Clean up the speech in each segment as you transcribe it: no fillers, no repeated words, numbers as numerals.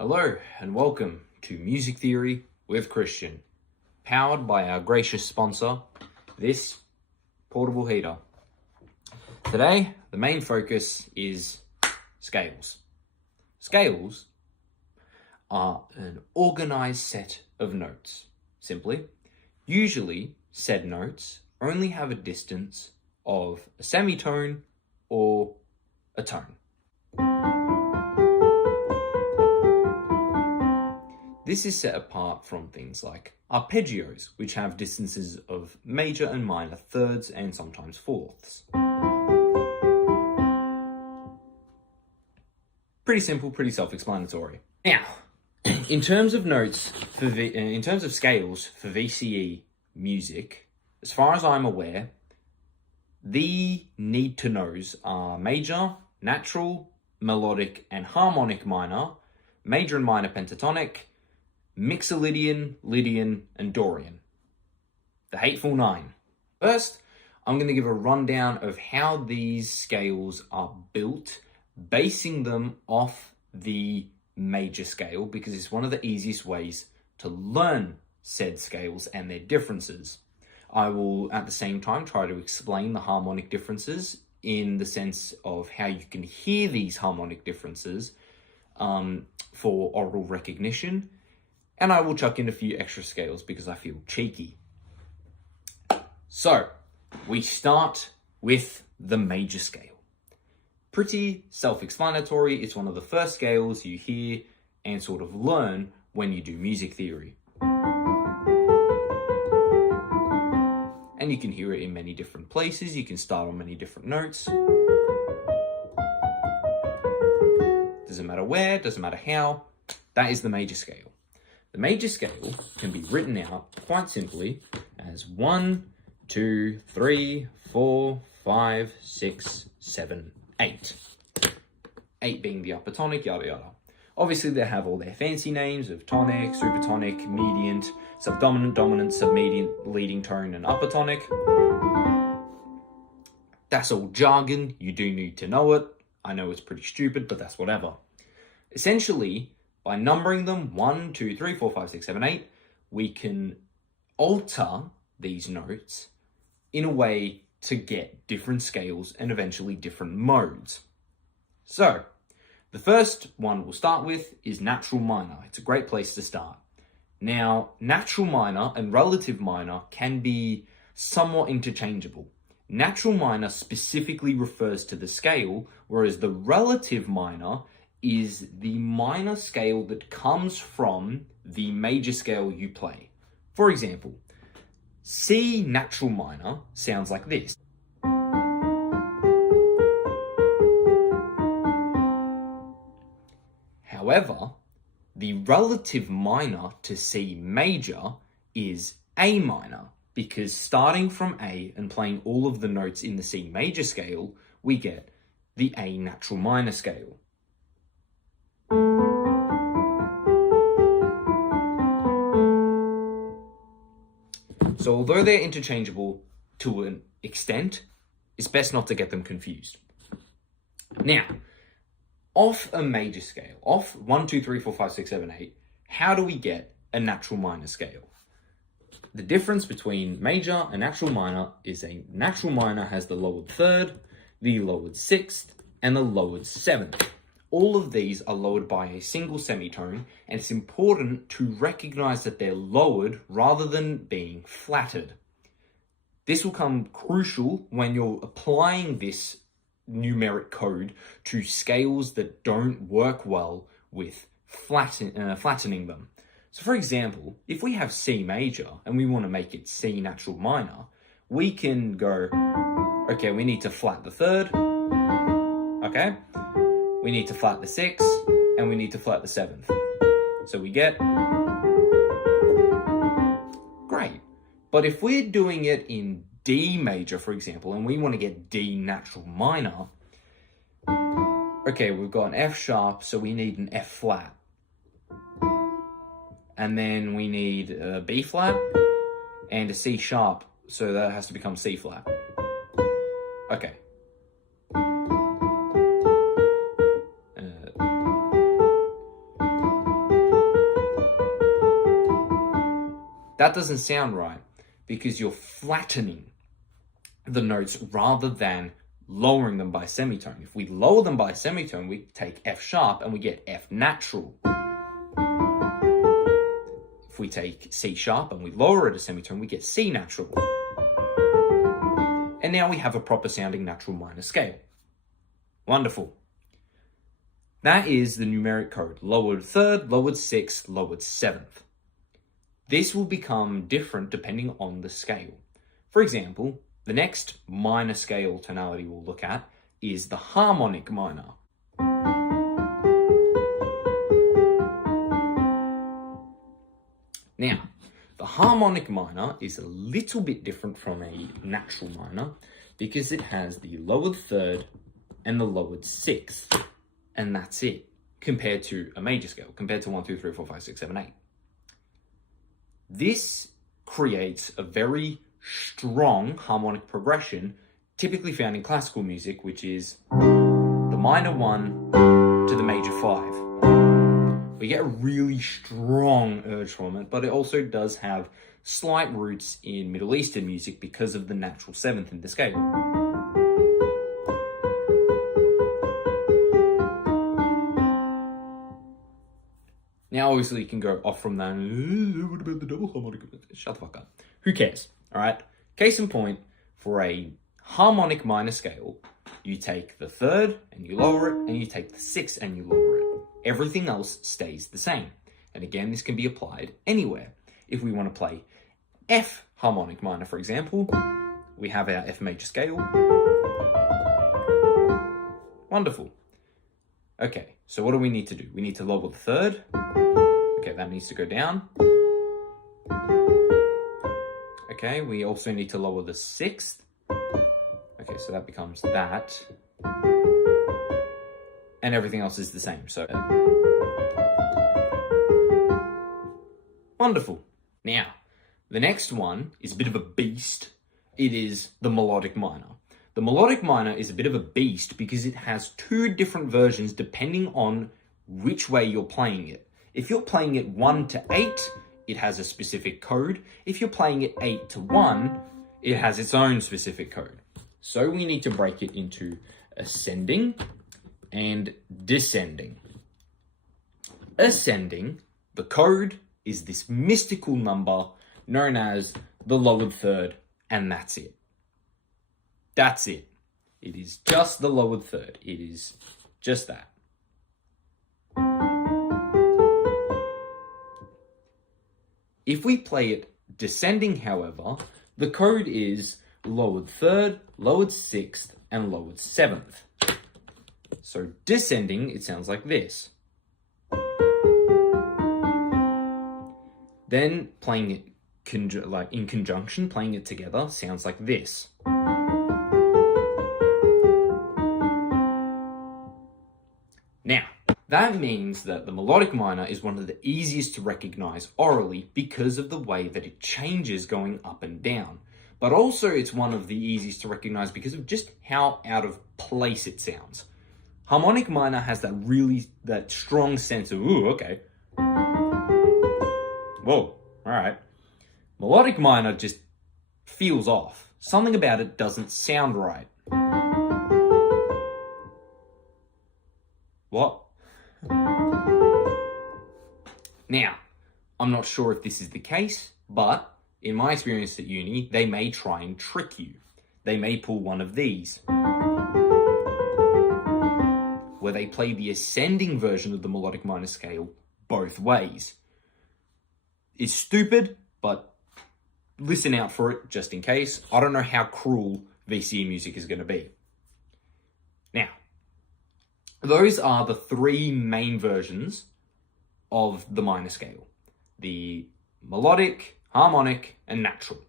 Hello and welcome to Music Theory with Christian, powered by our gracious sponsor, this portable heater. Today, the main focus is scales. Scales are an organized set of notes. Simply, usually said notes only have a distance of a semitone or a tone. This is set apart from things like arpeggios, which have distances of major and minor thirds and sometimes fourths. Pretty simple, pretty self-explanatory. Now, in terms of notes, in terms of scales for VCE music, as far as I'm aware, the need-to-knows are major, natural, melodic, and harmonic minor, major and minor pentatonic, Mixolydian, Lydian, and Dorian. The Hateful Nine. First, I'm going to give a rundown of how these scales are built, basing them off the major scale, because it's one of the easiest ways to learn said scales and their differences. I will, at the same time, try to explain the harmonic differences in the sense of how you can hear these harmonic differences for oral recognition. And I will chuck in a few extra scales because I feel cheeky. So, we start with the major scale. Pretty self-explanatory. It's one of the first scales you hear and sort of learn when you do music theory. And you can hear it in many different places. You can start on many different notes. Doesn't matter where, doesn't matter how. That is the major scale. The major scale can be written out quite simply as 1, 2, 3, 4, 5, 6, 7, 8. 8 being the upper tonic, yada yada. Obviously they have all their fancy names of tonic, supertonic, mediant, subdominant, dominant, submediant, leading tone, and upper tonic. That's all jargon. You do need to know it. I know it's pretty stupid, but that's whatever. Essentially, by numbering them 1, 2, 3, 4, 5, 6, 7, 8, we can alter these notes in a way to get different scales and eventually different modes. So, the first one we'll start with is natural minor. It's a great place to start. Now, natural minor and relative minor can be somewhat interchangeable. Natural minor specifically refers to the scale, whereas the relative minor is the minor scale that comes from the major scale you play. For example, C natural minor sounds like this. However, the relative minor to C major is A minor, because starting from A and playing all of the notes in the C major scale, we get the A natural minor scale. So although they're interchangeable to an extent, it's best not to get them confused. Now, off a major scale, off 1, 2, 3, 4, 5, 6, 7, 8, how do we get a natural minor scale? The difference between major and natural minor is a natural minor has the lowered third, the lowered sixth, and the lowered seventh. All of these are lowered by a single semitone, and it's important to recognize that they're lowered rather than being flattered. This will come crucial when you're applying this numeric code to scales that don't work well with flattening them. So for example, if we have C major and we want to make it C natural minor, we can go, okay, we need to flat the third, okay? We need to flat the sixth, and we need to flat the seventh. So we get, great. But if we're doing it in D major, for example, and we want to get D natural minor, okay, we've got an F sharp, so we need an F flat. And then we need a B flat and a C sharp, so that has to become C flat. Okay. That doesn't sound right because you're flattening the notes rather than lowering them by semitone. If we lower them by semitone, we take F sharp and we get F natural. If we take C sharp and we lower it a semitone, we get C natural. And now we have a proper sounding natural minor scale. Wonderful. That is the numeric code. Lowered third, lowered sixth, lowered seventh. This will become different depending on the scale. For example, the next minor scale tonality we'll look at is the harmonic minor. Now, the harmonic minor is a little bit different from a natural minor because it has the lowered third and the lowered sixth, and that's it, compared to a major scale, compared to 1, 2, 3, 4, 5, 6, 7, 8. This creates a very strong harmonic progression, typically found in classical music, which is the minor 1 to the major 5. We get a really strong urge from it, but it also does have slight roots in Middle Eastern music because of the natural 7th in the scale. Now, obviously, you can go off from that. What about the double harmonic? Shut the fuck up. Who cares? All right. Case in point, for a harmonic minor scale, you take the third and you lower it, and you take the sixth and you lower it. Everything else stays the same. And again, this can be applied anywhere. If we want to play F harmonic minor, for example, we have our F major scale. Wonderful. Okay, so what do we need to do? We need to lower the third. Okay, that needs to go down. Okay, we also need to lower the sixth. Okay, so that becomes that. And everything else is the same, so. Wonderful. Now, the next one is a bit of a beast. It is the melodic minor. The melodic minor is a bit of a beast because it has two different versions depending on which way you're playing it. If you're playing it 1 to 8, it has a specific code. If you're playing it 8 to 1, it has its own specific code. So we need to break it into ascending and descending. Ascending, the code is this mystical number known as the lowered third, and that's it. That's it. It is just the lowered third. It is just that. If we play it descending, however, the code is lowered third, lowered sixth, and lowered seventh. So descending, it sounds like this. Then playing it in conjunction, playing it together, sounds like this. Now, that means that the melodic minor is one of the easiest to recognize orally because of the way that it changes going up and down. But also it's one of the easiest to recognize because of just how out of place it sounds. Harmonic minor has that strong sense of, ooh, okay. Whoa, all right. Melodic minor just feels off. Something about it doesn't sound right. What? Now, I'm not sure if this is the case, but in my experience at uni, they may try and trick you. They may pull one of these, where they play the ascending version of the melodic minor scale both ways. It's stupid, but listen out for it just in case. I don't know how cruel VCE music is going to be. Now, those are the three main versions of the minor scale. The melodic, harmonic, and natural.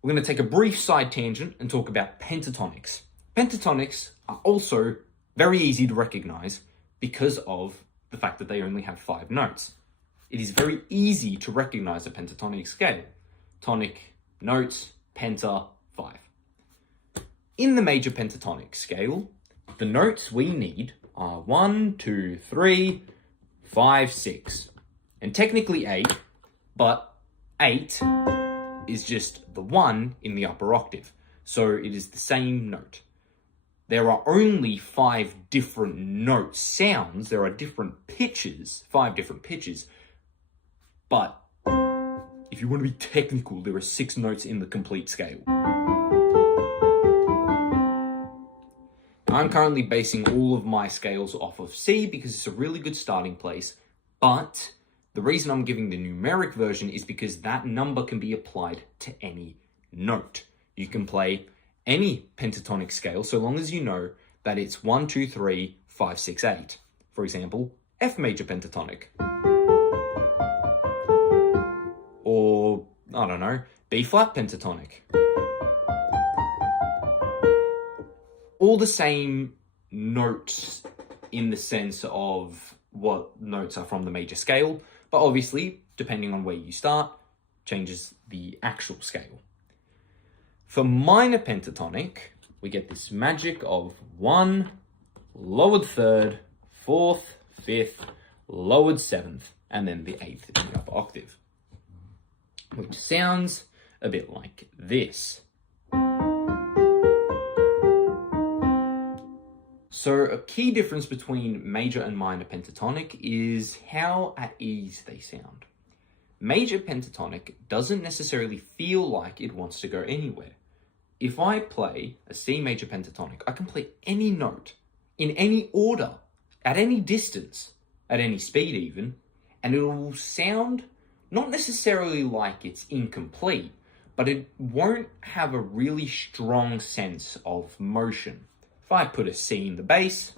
We're going to take a brief side tangent and talk about pentatonics. Pentatonics are also very easy to recognize because of the fact that they only have 5 notes. It is very easy to recognize a pentatonic scale. Tonic, notes, penta, 5. In the major pentatonic scale, the notes we need are 1, 2, 3, 5, 6, and technically 8, but 8 is just the 1 in the upper octave. So it is the same note. There are only 5 different note sounds. There are different pitches, 5 different pitches. But if you want to be technical, there are 6 notes in the complete scale. I'm currently basing all of my scales off of C because it's a really good starting place. But the reason I'm giving the numeric version is because that number can be applied to any note. You can play any pentatonic scale so long as you know that it's 1, 2, 3, 5, 6, 8. For example, F major pentatonic. Or, I don't know, B flat pentatonic. All the same notes in the sense of what notes are from the major scale, but obviously, depending on where you start, changes the actual scale. For minor pentatonic, we get this magic of 1, lowered 3rd, 4th, 5th, lowered 7th, and then the 8th in the upper octave, which sounds a bit like this. So a key difference between major and minor pentatonic is how at ease they sound. Major pentatonic doesn't necessarily feel like it wants to go anywhere. If I play a C major pentatonic, I can play any note, in any order, at any distance, at any speed even, and it will sound not necessarily like it's incomplete, but it won't have a really strong sense of motion. If I put a C in the bass,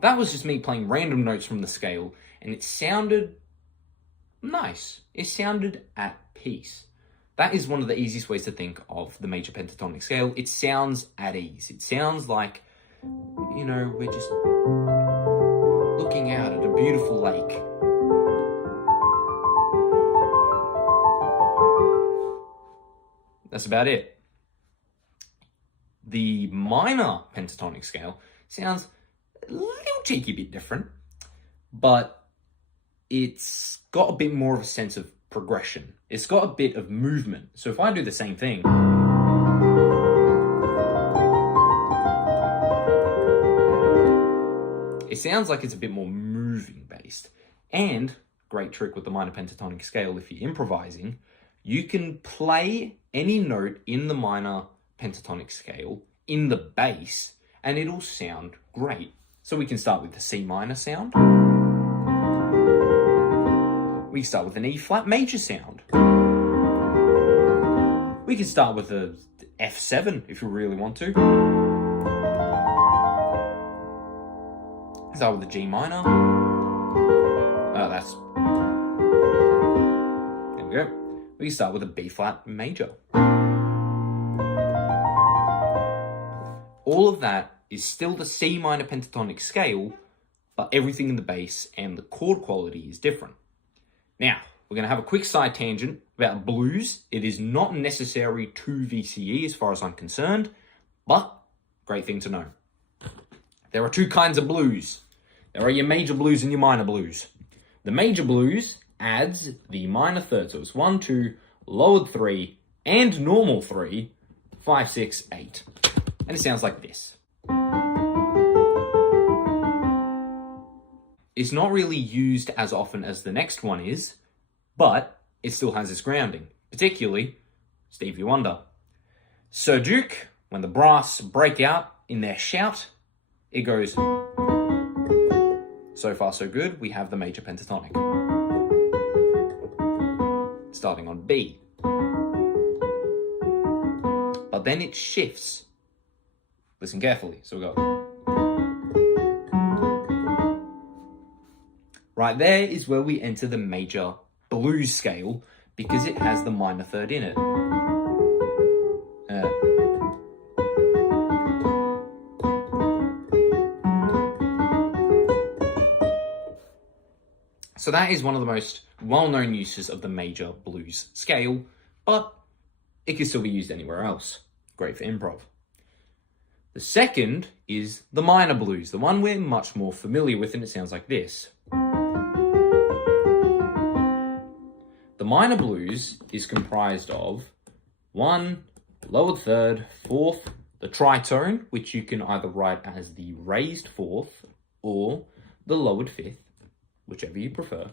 that was just me playing random notes from the scale, and it sounded nice. It sounded at peace. That is one of the easiest ways to think of the major pentatonic scale. It sounds at ease. It sounds like, you know, we're just looking out at a beautiful lake. That's about it. The minor pentatonic scale sounds a little cheeky bit different, but it's got a bit more of a sense of progression. It's got a bit of movement. So if I do the same thing, it sounds like it's a bit more moving based. And great trick with the minor pentatonic scale, if you're improvising, you can play any note in the minor pentatonic scale in the bass and it'll sound great. So we can start with the C minor sound. We can start with an E flat major sound. We can start with a F7 if you really want to. Start with a G minor. There we go. We can start with a B flat major. All of that is still the C minor pentatonic scale, but everything in the bass and the chord quality is different. Now, we're going to have a quick side tangent about blues. It is not necessary to VCE as far as I'm concerned, but great thing to know. There are 2 kinds of blues. There are your major blues and your minor blues. The major blues adds the minor third, so it's 1, 2, lowered 3, and normal 3, 5, 6, 8. And it sounds like this. It's not really used as often as the next one is, but it still has its grounding, particularly Stevie Wonder. Sir Duke, when the brass break out in their shout, it goes, so far so good, we have the major pentatonic. Starting on B. But then it shifts. Listen carefully, so we go. Right there is where we enter the major blues scale because it has the minor third in it. So that is one of the most well-known uses of the major blues scale, but it can still be used anywhere else. Great for improv. The second is the minor blues, the one we're much more familiar with, and it sounds like this. The minor blues is comprised of 1, lowered third, 4th, the tritone, which you can either write as the raised 4th or the lowered 5th, whichever you prefer,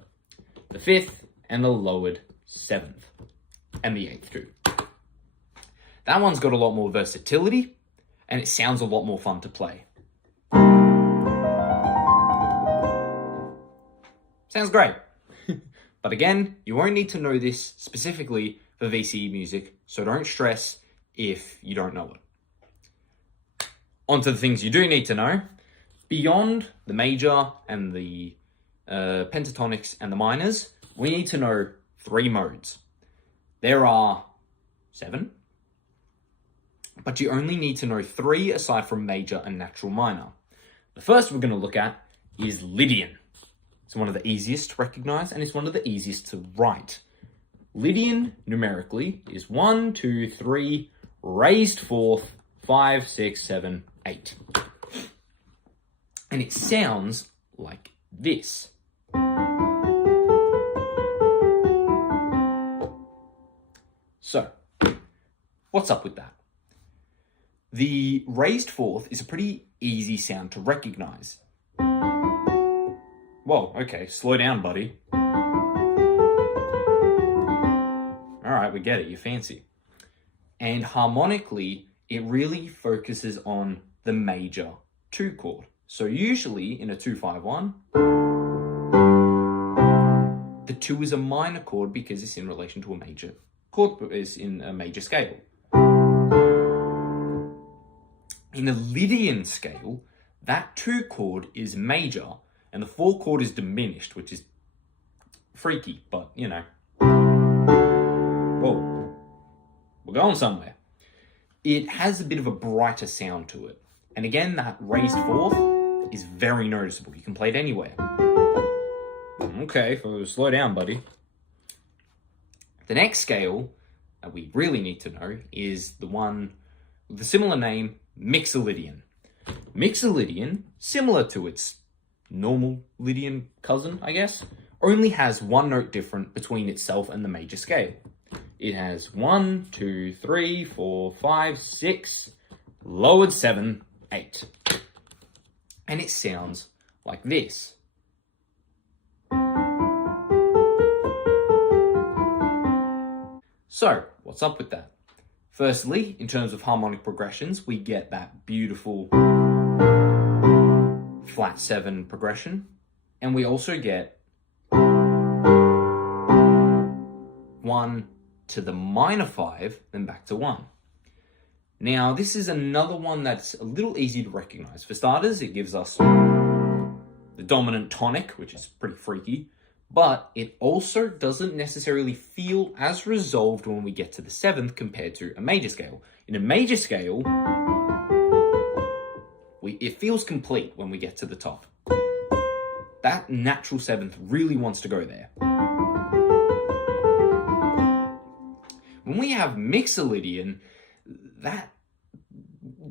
the 5th, and the lowered 7th, and the 8th too. That one's got a lot more versatility, and it sounds a lot more fun to play. Sounds great. But again, you won't need to know this specifically for VCE music, so don't stress if you don't know it. On to the things you do need to know. Beyond the major and the pentatonics and the minors, we need to know 3 modes. There are 7, but you only need to know 3 aside from major and natural minor. The first we're going to look at is Lydian. It's one of the easiest to recognize, and it's one of the easiest to write. Lydian, numerically, is 1, 2, 3, raised 4th, 5, 6, 7, 8. And it sounds like this. So, what's up with that? The raised 4th is a pretty easy sound to recognize. Whoa, okay, slow down, buddy. Alright, we get it, you're fancy. And harmonically, it really focuses on the major 2 chord. So usually in a 2-5-1, the 2 is a minor chord because it's in relation to a major chord, is in a major scale. In a Lydian scale, that 2 chord is major and the 4 chord is diminished, which is freaky, but you know. Whoa, we're going somewhere. It has a bit of a brighter sound to it. And again, that raised 4th is very noticeable. You can play it anywhere. Okay, so slow down, buddy. The next scale that we really need to know is the one with the similar name, Mixolydian. Mixolydian, similar to its normal Lydian cousin, I guess, only has 1 note different between itself and the major scale. It has 1, 2, 3, 4, 5, 6, lowered 7, 8. And it sounds like this. So, what's up with that? Firstly, in terms of harmonic progressions, we get that beautiful flat 7 progression, and we also get 1 to the minor 5, then back to 1. Now, this is another one that's a little easy to recognize. For starters, it gives us the dominant tonic, which is pretty freaky, but it also doesn't necessarily feel as resolved when we get to the 7th compared to a major scale. In a major scale, it feels complete when we get to the top. That natural 7th really wants to go there. When we have Mixolydian, that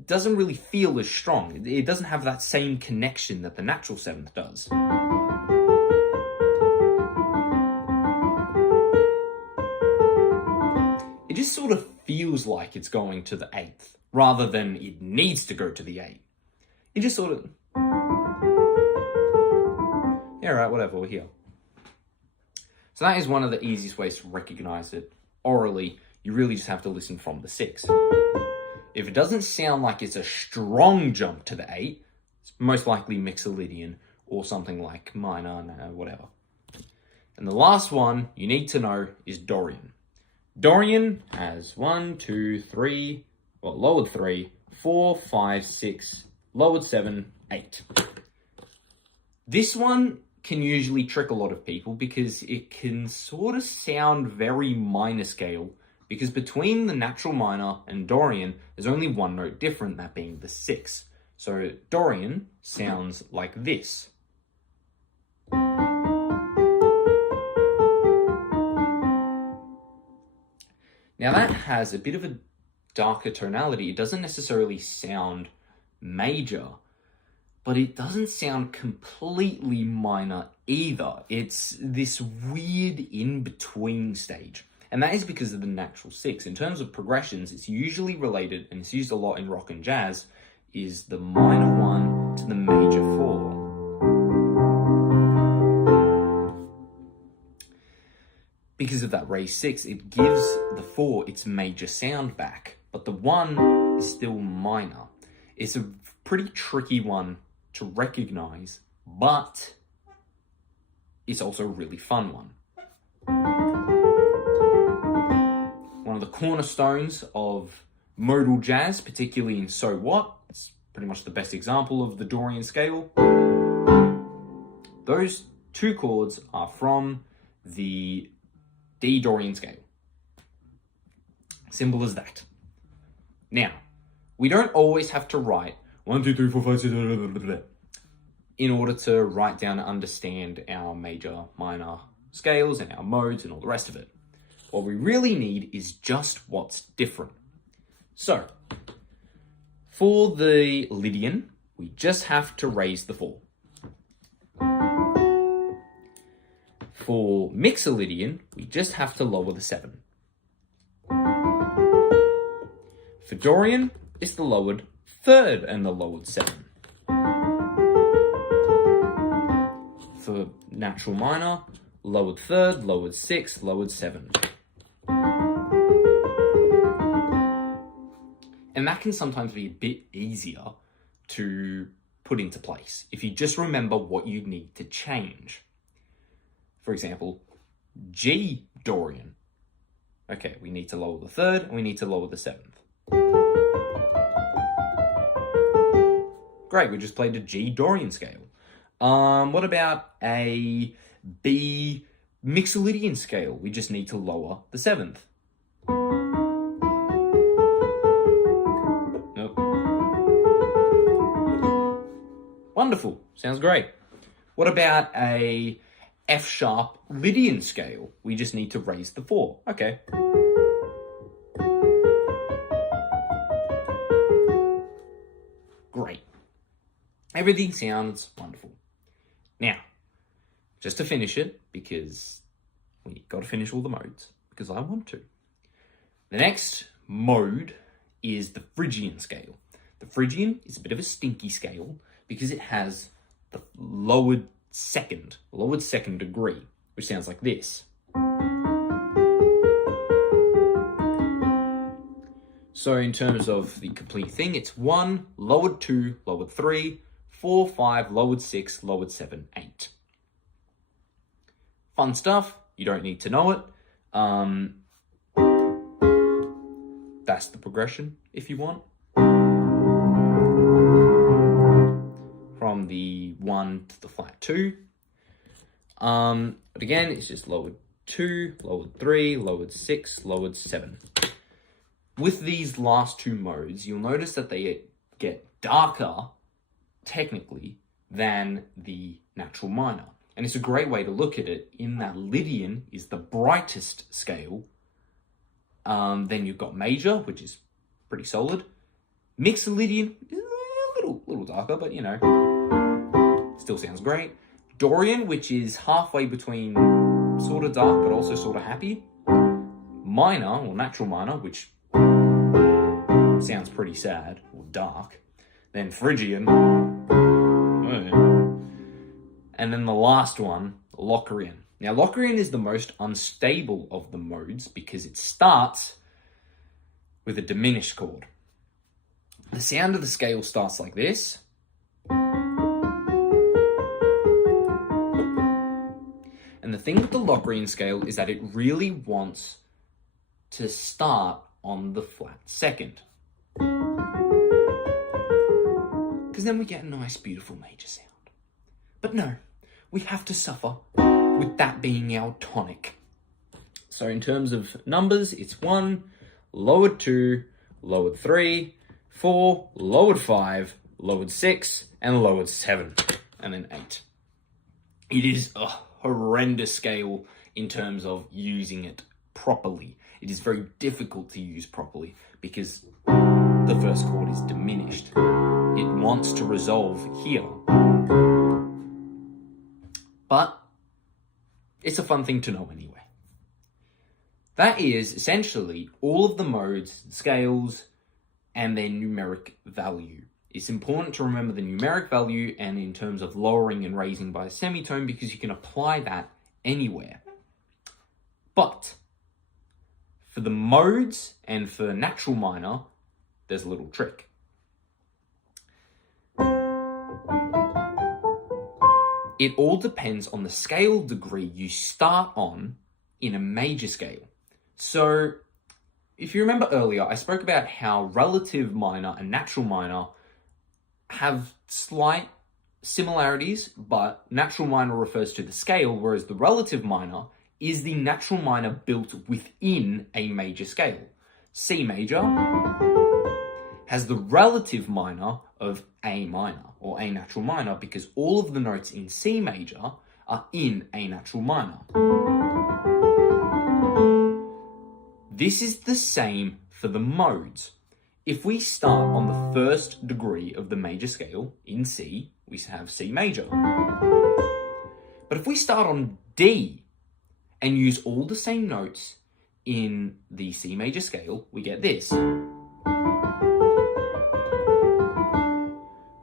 doesn't really feel as strong. It doesn't have that same connection that the natural 7th does. It just sort of feels like it's going to the 8th, rather than it needs to go to the 8th. It just sort of... Yeah, right, whatever, we're here. So that is one of the easiest ways to recognize it. Orally, you really just have to listen from the 6. If it doesn't sound like it's a strong jump to the 8, it's most likely Mixolydian or something like minor, whatever. And the last one you need to know is Dorian. Dorian has 1, 2, 3, well, lowered 3, 4, 5, 6, lowered 7, 8. This one can usually trick a lot of people because it can sort of sound very minor scale, because between the natural minor and Dorian, there's only 1 note different, that being the 6. So Dorian sounds like this. Now that has a bit of a darker tonality. It doesn't necessarily sound major, but it doesn't sound completely minor either. It's this weird in-between stage. And that is because of the natural six. In terms of progressions, it's usually related, and it's used a lot in rock and jazz, is the minor one to the major four. Because of that raised six, it gives the four its major sound back, but the one is still minor. It's a pretty tricky one to recognize, but it's also a really fun one. One of the cornerstones of modal jazz, particularly in So What, it's pretty much the best example of the Dorian scale. Those two chords are from the D Dorian scale. Simple as that. Now, we don't always have to write 1, 2, 3, 4, 5, 6, in order to write down and understand our major, minor scales and our modes and all the rest of it. What we really need is just what's different. So, for the Lydian, we just have to raise the 4. For Mixolydian, we just have to lower the 7. For Dorian, it's the lowered 3rd and the lowered 7. For natural minor, lowered 3rd, lowered 6th, lowered 7. And that can sometimes be a bit easier to put into place if you just remember what you need to change. For example, G Dorian. Okay, we need to lower the 3rd and we need to lower the 7th. Great, we just played a G Dorian scale. What about a B Mixolydian scale? We just need to lower the 7th. Nope. Wonderful, sounds great. What about a F sharp Lydian scale? We just need to raise the 4. Okay. Great. Everything sounds wonderful. Now, just to finish it, because we got to finish all the modes, because I want to. The next mode is the Phrygian scale. The Phrygian is a bit of a stinky scale because it has the lowered second degree, which sounds like this. So in terms of the complete thing, it's 1, lowered 2, lowered 3, 4, 5, lowered 6, lowered 7, 8. Fun stuff. You don't need to know it. That's the progression, if you want. From the 1 to the flat 2. But again, it's just lowered 2, lowered 3, lowered 6, lowered 7. With these last two modes, you'll notice that they get darker, technically, than the natural minor. And it's a great way to look at it in that Lydian is the brightest scale. Then you've got major, which is pretty solid. Mixolydian is a little darker, but you know, still sounds great. Dorian, which is halfway between sort of dark, but also sort of happy. Minor, or natural minor, which sounds pretty sad or dark. Then Phrygian. And then the last one, Locrian. Now, Locrian is the most unstable of the modes because it starts with a diminished chord. The sound of the scale starts like this. And the thing with the Locrian scale is that it really wants to start on the flat second. Because then we get a nice, beautiful major sound. But no, we have to suffer with that being our tonic. So in terms of numbers, it's 1, lowered 2, lowered 3, 4, lowered 5, lowered 6, and lowered 7, and then 8. It is a horrendous scale in terms of using it properly. It is very difficult to use properly because the first chord is diminished. it wants to resolve here. But it's a fun thing to know anyway. That is essentially all of the modes, scales, and their numeric value. It's important to remember the numeric value and in terms of lowering and raising by a semitone because you can apply that anywhere. But for the modes and for natural minor, there's a little trick. It all depends on the scale degree you start on in a major scale. So, if you remember earlier, I spoke about how relative minor and natural minor have slight similarities, but natural minor refers to the scale, whereas the relative minor is the natural minor built within a major scale. C major has the relative minor of A minor, or A natural minor, because all of the notes in C major are in A natural minor. This is the same for the modes. If we start on the first degree of the major scale in C, we have C major. But if we start on D and use all the same notes in the C major scale, we get this.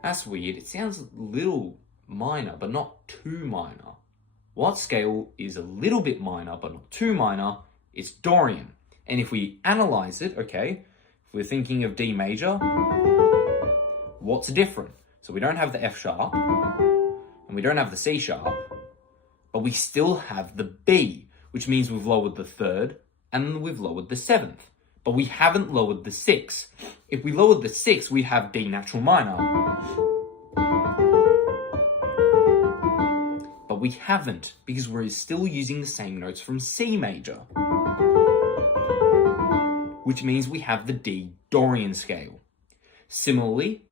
That's weird. It sounds a little minor, but not too minor. What scale is a little bit minor, but not too minor? It's Dorian. And if we analyze it, okay, if we're thinking of D major, what's different? So we don't have the F sharp, and we don't have the C sharp, but we still have the B, which means we've lowered the third, and we've lowered the seventh. But we haven't lowered the sixth. If we lowered the sixth, we'd have D natural minor. But we haven't, because we're still using the same notes from C major. Which means we have the D Dorian scale. Similarly,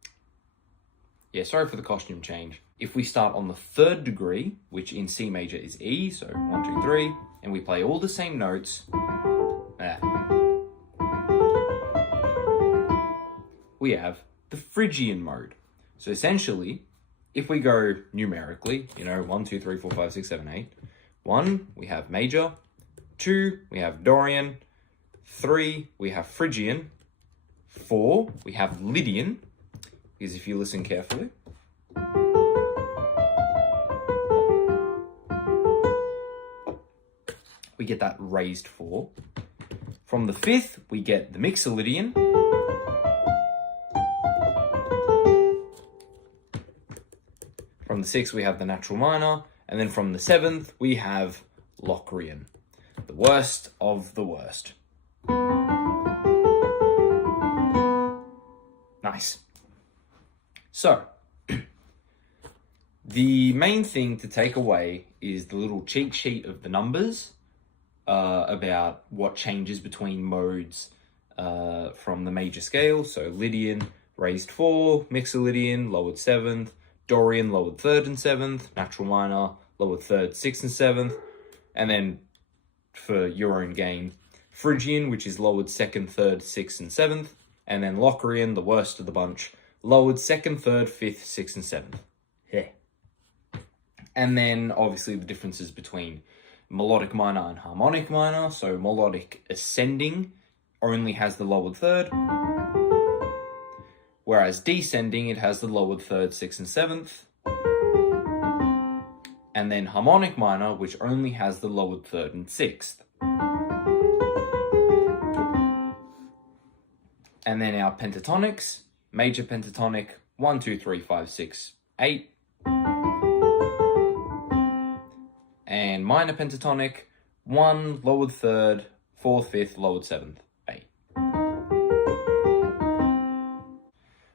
sorry for the costume change. If we start on the third degree, which in C major is E, so 1, 2, 3, and we play all the same notes, we have the Phrygian mode. So essentially, if we go numerically, 1, 2, 3, 4, 5, 6, 7, 8. 1, we have major. 2, we have Dorian. 3, we have Phrygian. 4, we have Lydian. Because if you listen carefully, we get that raised 4. From the 5th, we get the Mixolydian. From the 6th, we have the natural minor. And then from the 7th, we have Locrian. The worst of the worst. Nice. So, the main thing to take away is the little cheat sheet of the numbers about what changes between modes from the major scale. So Lydian raised 4, Mixolydian lowered 7th, Dorian lowered 3rd and 7th, natural minor lowered 3rd, 6th and 7th, and then for your own game, Phrygian, which is lowered 2nd, 3rd, 6th and 7th, and then Locrian, the worst of the bunch, lowered 2nd, 3rd, 5th, 6th and 7th. Yeah. And then obviously the differences between melodic minor and harmonic minor. So melodic ascending only has the lowered 3rd, whereas descending, it has the lowered 3rd, 6th and 7th. And then harmonic minor, which only has the lowered 3rd and 6th. And then our pentatonics, major pentatonic, 1, 2, 3, 5, 6, 8. And minor pentatonic, 1, lowered 3rd, 4th, 5th, lowered 7th, 8.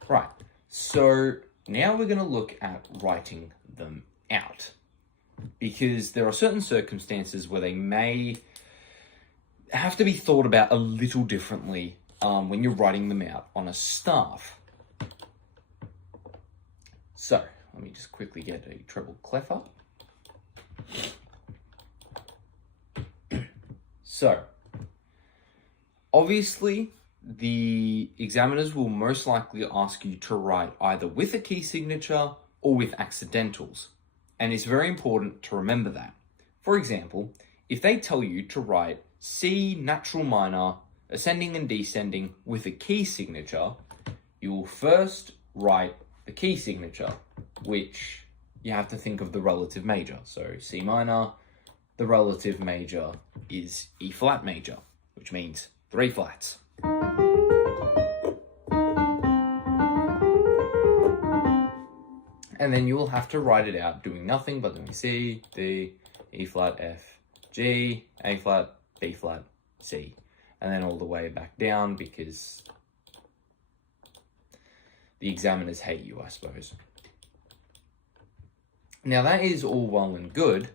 Right, so now we're going to look at writing them out. Because there are certain circumstances where they may have to be thought about a little differently when you're writing them out on a staff. So, let me just quickly get a treble clef up. So, obviously, the examiners will most likely ask you to write either with a key signature or with accidentals. And it's very important to remember that. For example, if they tell you to write C natural minor, ascending and descending with a key signature, you will first write the key signature, which you have to think of the relative major. So C minor, the relative major is E flat major, which means 3 flats. And then you will have to write it out doing nothing but doing C, D, E flat, F, G, A flat, B flat, C. And then all the way back down because the examiners hate you, I suppose. Now that is all well and good,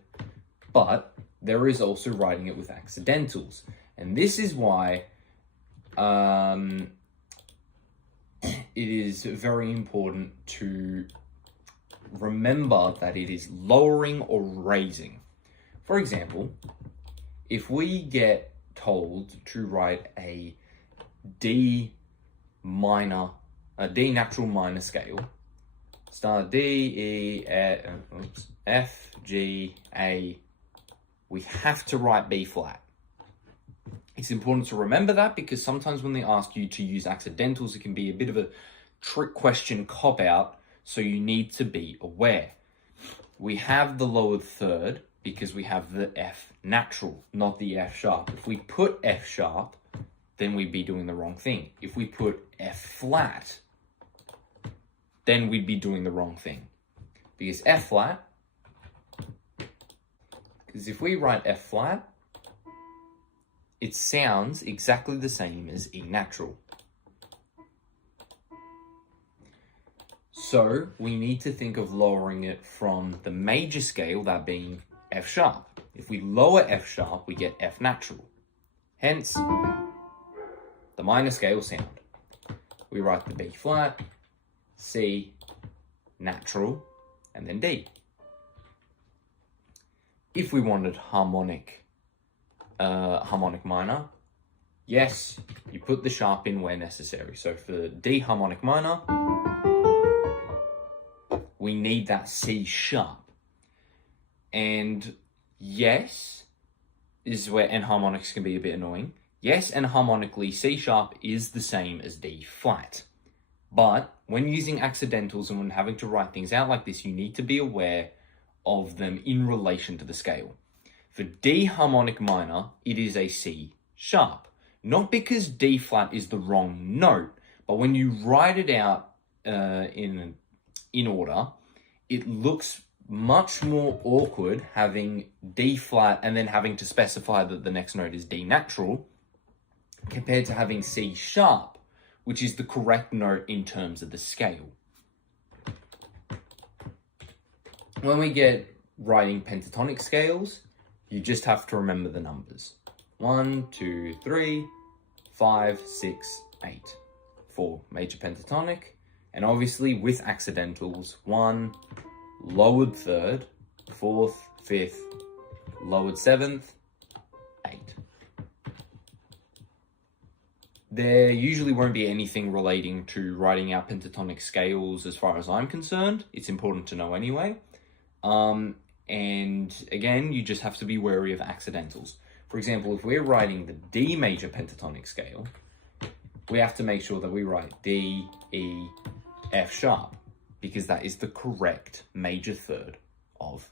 but there is also writing it with accidentals. And this is why it is very important to remember that it is lowering or raising. For example, if we get told to write a D natural minor scale, start D, E, F, G, A, we have to write B flat. It's important to remember that because sometimes when they ask you to use accidentals, it can be a bit of a trick question cop-out, so you need to be aware. We have the lowered third because we have the F natural, not the F sharp. If we put F sharp, then we'd be doing the wrong thing. If we put F flat, then we'd be doing the wrong thing. Because F flat, because if we write F flat, it sounds exactly the same as E natural. So we need to think of lowering it from the major scale, that being F sharp. If we lower F sharp, we get F natural. Hence, the minor scale sound. We write the B flat, C, natural, and then D. If we wanted harmonic minor, yes, you put the sharp in where necessary. So for the D harmonic minor, we need that C sharp. And yes, this is where enharmonics can be a bit annoying. Yes, enharmonically, C sharp is the same as D flat. But when using accidentals and when having to write things out like this, you need to be aware of them in relation to the scale. For D harmonic minor, it is a C sharp. Not because D flat is the wrong note, but when you write it out in order, it looks much more awkward having D flat and then having to specify that the next note is D natural compared to having C sharp, which is the correct note in terms of the scale. When we get writing pentatonic scales, you just have to remember the numbers. 1, 2, 3, 5, 6, 8. For major pentatonic, and obviously with accidentals, 1, lowered third, 4th, 5th, lowered 7th, 8. There usually won't be anything relating to writing out pentatonic scales as far as I'm concerned. It's important to know anyway. And again, you just have to be wary of accidentals. For example, if we're writing the D major pentatonic scale, we have to make sure that we write D, E, F sharp, because that is the correct major third of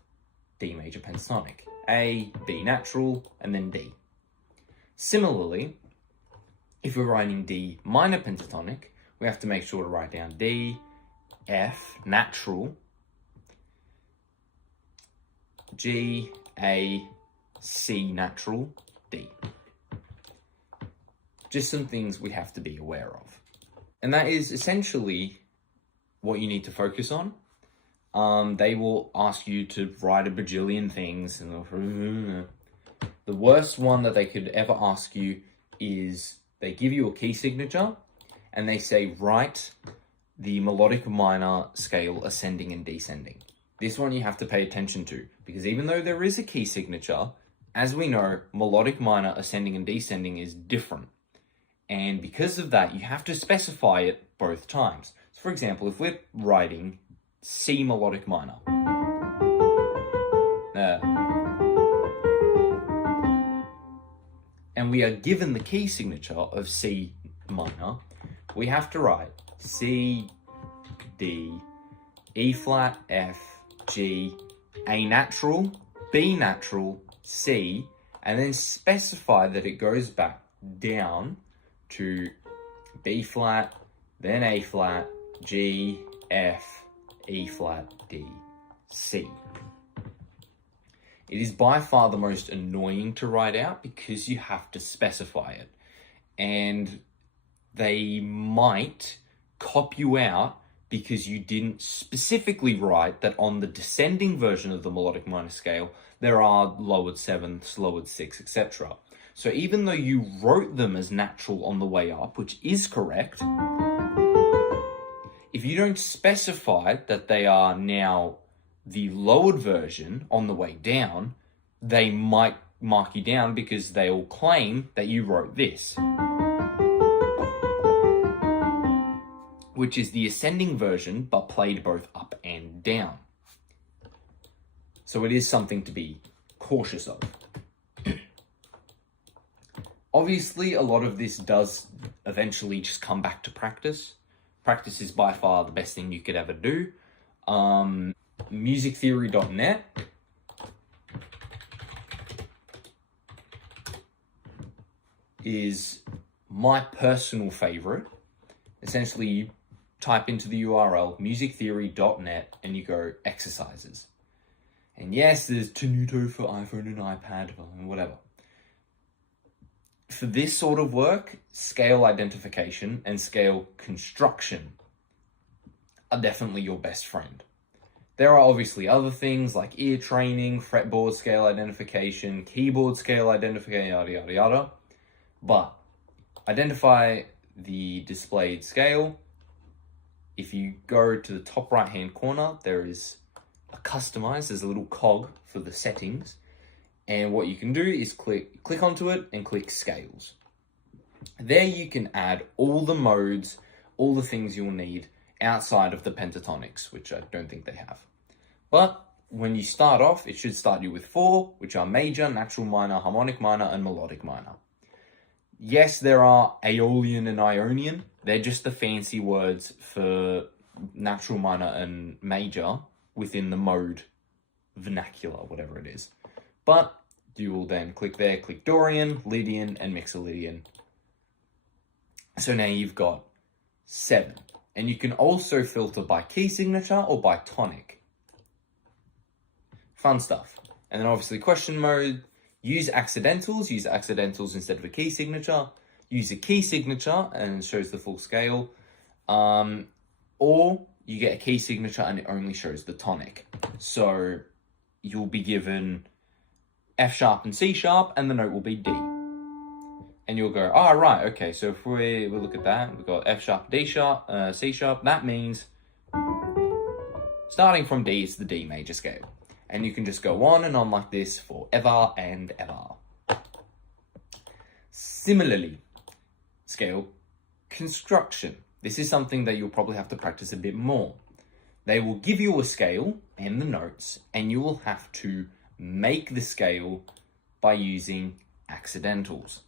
D major pentatonic. A, B natural, and then D. Similarly, if we're writing D minor pentatonic, we have to make sure to write down D, F natural, G, A, C natural, D. Just some things we have to be aware of. And that is essentially what you need to focus on. They will ask you to write a bajillion things. And the worst one that they could ever ask you is they give you a key signature and they say, write the melodic minor scale ascending and descending. This one you have to pay attention to, because even though there is a key signature, as we know, melodic minor ascending and descending is different. And because of that, you have to specify it both times. So for example, if we're writing C melodic minor, and we are given the key signature of C minor, we have to write C, D, E flat, F, G, A natural, B natural, C, and then specify that it goes back down to B flat, then A flat, G, F, E flat, D, C. It is by far the most annoying to write out because you have to specify it. And they might cop you out because you didn't specifically write that on the descending version of the melodic minor scale, there are lowered sevenths, lowered sixths, etc. So even though you wrote them as natural on the way up, which is correct, if you don't specify that they are now the lowered version on the way down, they might mark you down because they will claim that you wrote this, which is the ascending version, but played both up and down. So it is something to be cautious of. Obviously, a lot of this does eventually just come back to practice. Practice is by far the best thing you could ever do. Musictheory.net is my personal favorite. Essentially, you type into the URL musictheory.net and you go exercises. And yes, there's Tenuto for iPhone and iPad, whatever. For this sort of work, scale identification and scale construction are definitely your best friend. There are obviously other things like ear training, fretboard scale identification, keyboard scale identification, yada, yada, yada. But identify the displayed scale. If you go to the top right-hand corner, there is a customize, there's a little cog for the settings. And what you can do is click onto it and click scales. There you can add all the modes, all the things you'll need outside of the pentatonics, which I don't think they have. But when you start off, it should start you with 4, which are major, natural minor, harmonic minor, and melodic minor. Yes, there are Aeolian and Ionian. They're just the fancy words for natural minor and major within the mode vernacular, whatever it is. But you will then click there, click Dorian, Lydian, and Mixolydian. So now you've got 7. And you can also filter by key signature or by tonic. Fun stuff. And then obviously question mode, use accidentals instead of a key signature, use a key signature and it shows the full scale, or you get a key signature and it only shows the tonic. So you'll be given F sharp and C sharp and the note will be D. And you'll go, oh, right, okay, so if we look at that, we've got F sharp, D sharp, C sharp, that means starting from D is the D major scale. And you can just go on and on like this forever and ever. Similarly, scale construction. This is something that you'll probably have to practice a bit more. They will give you a scale and the notes, and you will have to make the scale by using accidentals.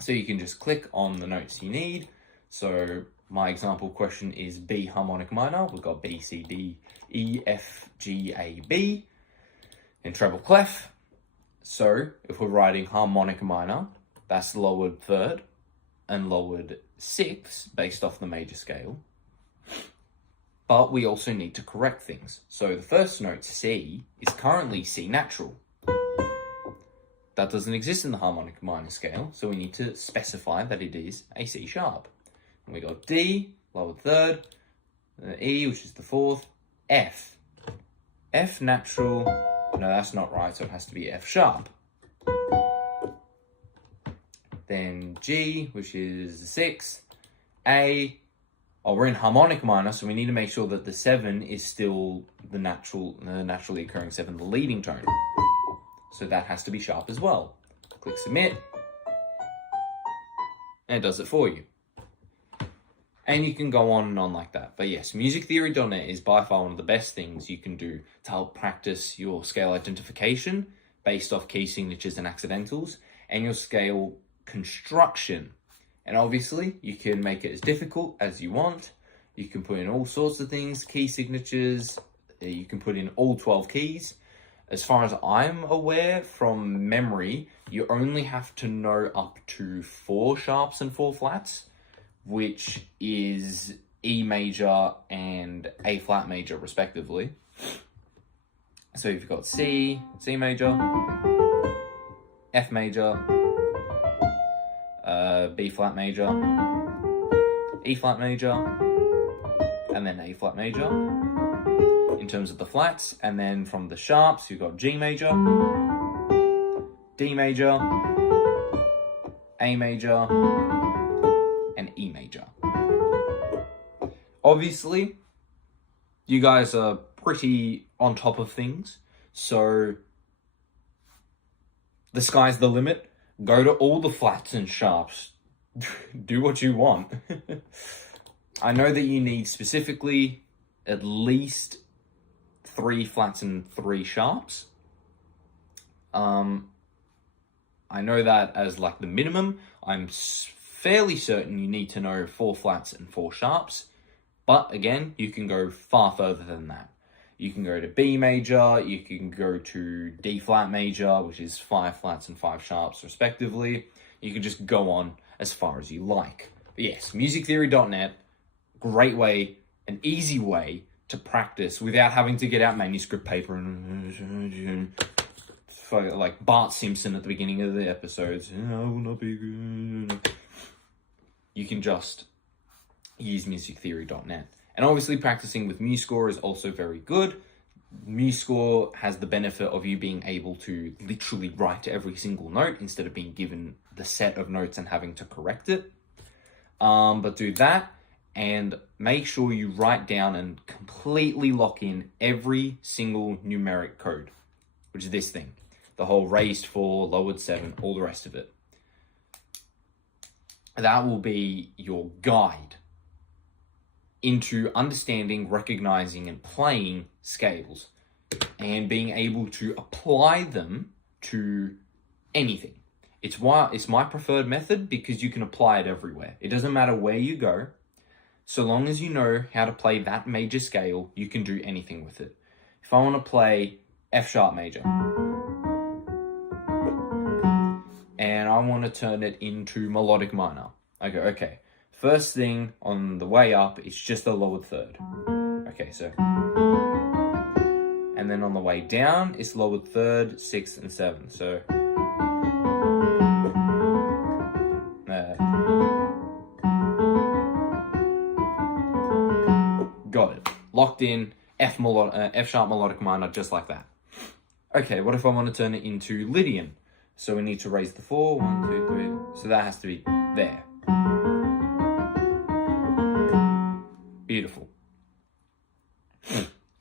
So you can just click on the notes you need. So my example question is B harmonic minor. We've got B, C, D, E, F, G, A, B, and treble clef. So if we're writing harmonic minor, that's lowered third and lowered sixth based off the major scale. But we also need to correct things. So the first note, C, is currently C natural. That doesn't exist in the harmonic minor scale, so we need to specify that it is a C sharp. And we got D, lowered third, E, which is the fourth, F. F natural, no, that's not right, so it has to be F sharp. Then G, which is the sixth, A, oh, we're in harmonic minor, so we need to make sure that the 7 is still the naturally occurring 7, the leading tone. So that has to be sharp as well. Click submit. and it does it for you. And you can go on and on like that. But yes, musictheory.net is by far one of the best things you can do to help practice your scale identification based off key signatures and accidentals, and your scale construction. And obviously, you can make it as difficult as you want. You can put in all sorts of things, key signatures. You can put in all 12 keys. As far as I'm aware from memory, you only have to know up to 4 sharps and 4 flats, which is E major and A flat major respectively. So you've got C, C major, F major, B flat major, E flat major, and then A flat major in terms of the flats. And then from the sharps, you've got G major, D major, A major, and E major. Obviously, you guys are pretty on top of things, so the sky's the limit. Go to all the flats and sharps. Do what you want. I know that you need specifically at least 3 flats and 3 sharps. I know that as like the minimum. I'm fairly certain you need to know 4 flats and 4 sharps. But again, you can go far further than that. You can go to B major, you can go to D flat major, which is 5 flats and 5 sharps respectively. You can just go on as far as you like. But yes, musictheory.net, great way, an easy way to practice without having to get out manuscript paper and like Bart Simpson at the beginning of the episodes. I will not be good. You can just use musictheory.net. And obviously practicing with MuseScore is also very good. MuseScore has the benefit of you being able to literally write every single note instead of being given the set of notes and having to correct it. But do that and make sure you write down and completely lock in every single numeric code, which is this thing. The whole raised 4, lowered 7, all the rest of it. That will be your guide into understanding, recognizing, and playing scales and being able to apply them to anything. It's my preferred method because you can apply it everywhere. It doesn't matter where you go. So long as you know how to play that major scale, you can do anything with it. If I want to play F sharp major and I want to turn it into melodic minor, I go, okay, first thing on the way up, it's just a lowered third. Okay, so. And then on the way down, it's lowered third, 6, and 7. So. Got it. Locked in, F sharp melodic minor, just like that. Okay, what if I want to turn it into Lydian? So we need to raise the 4, 1, 2, 3. So that has to be there. Beautiful.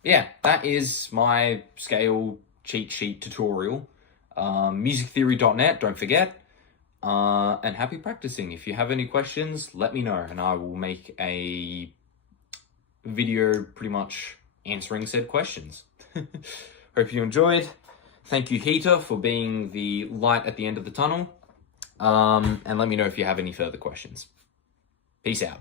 Yeah, that is my scale cheat sheet tutorial. Musictheory.net, don't forget. And happy practicing. If you have any questions, let me know and I will make a video pretty much answering said questions. Hope you enjoyed. Thank you, Heater, for being the light at the end of the tunnel. And let me know if you have any further questions. Peace out.